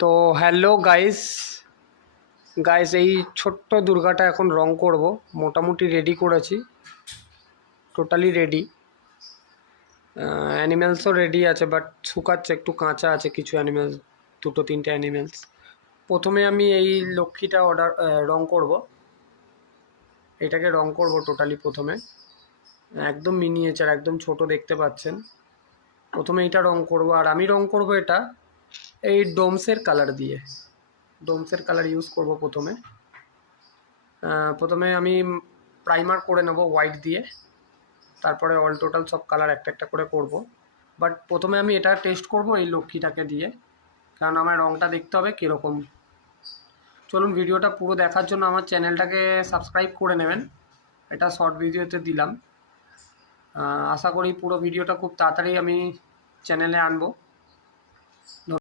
তো hello guys guys এই ছোট্ট দুর্গাটা এখন রং করব। মোটামুটি রেডি করেছি, টোটালি রেডি। অ্যানিমেলসও রেডি আছে, বাট শুকাচ্ছে, একটু কাঁচা আছে কিছু অ্যানিমেলস, দুটো তিনটে অ্যানিমেলস। প্রথমে আমি এই লক্ষ্মীটা রং করব। এটাকে রং করব টোটালি প্রথমে, একদম মিনিয়েচার, একদম ছোট দেখতে পাচ্ছেন। প্রথমে এটা রং করব, আর আমি রং করব এটা এই ডোমসের কালার দিয়ে। ডোমসের কালার ইউজ করব প্রথমে। প্রথমে আমি প্রাইমার করে নেব হোয়াইট দিয়ে, তারপরে অল টোটাল সব কালার একটা একটা করে করব। বাট প্রথমে আমি এটা টেস্ট করব এই লক্ষ্মীটাকে দিয়ে, কারণ আমার রঙটা দেখতে হবে কীরকম। চলুন, ভিডিওটা পুরো দেখার জন্য আমার চ্যানেলটাকে সাবস্ক্রাইব করে নেবেন। এটা শর্ট ভিডিওতে দিলাম। আশা করি পুরো ভিডিওটা খুব তাড়াতাড়ি আমি চ্যানেলে আনবো।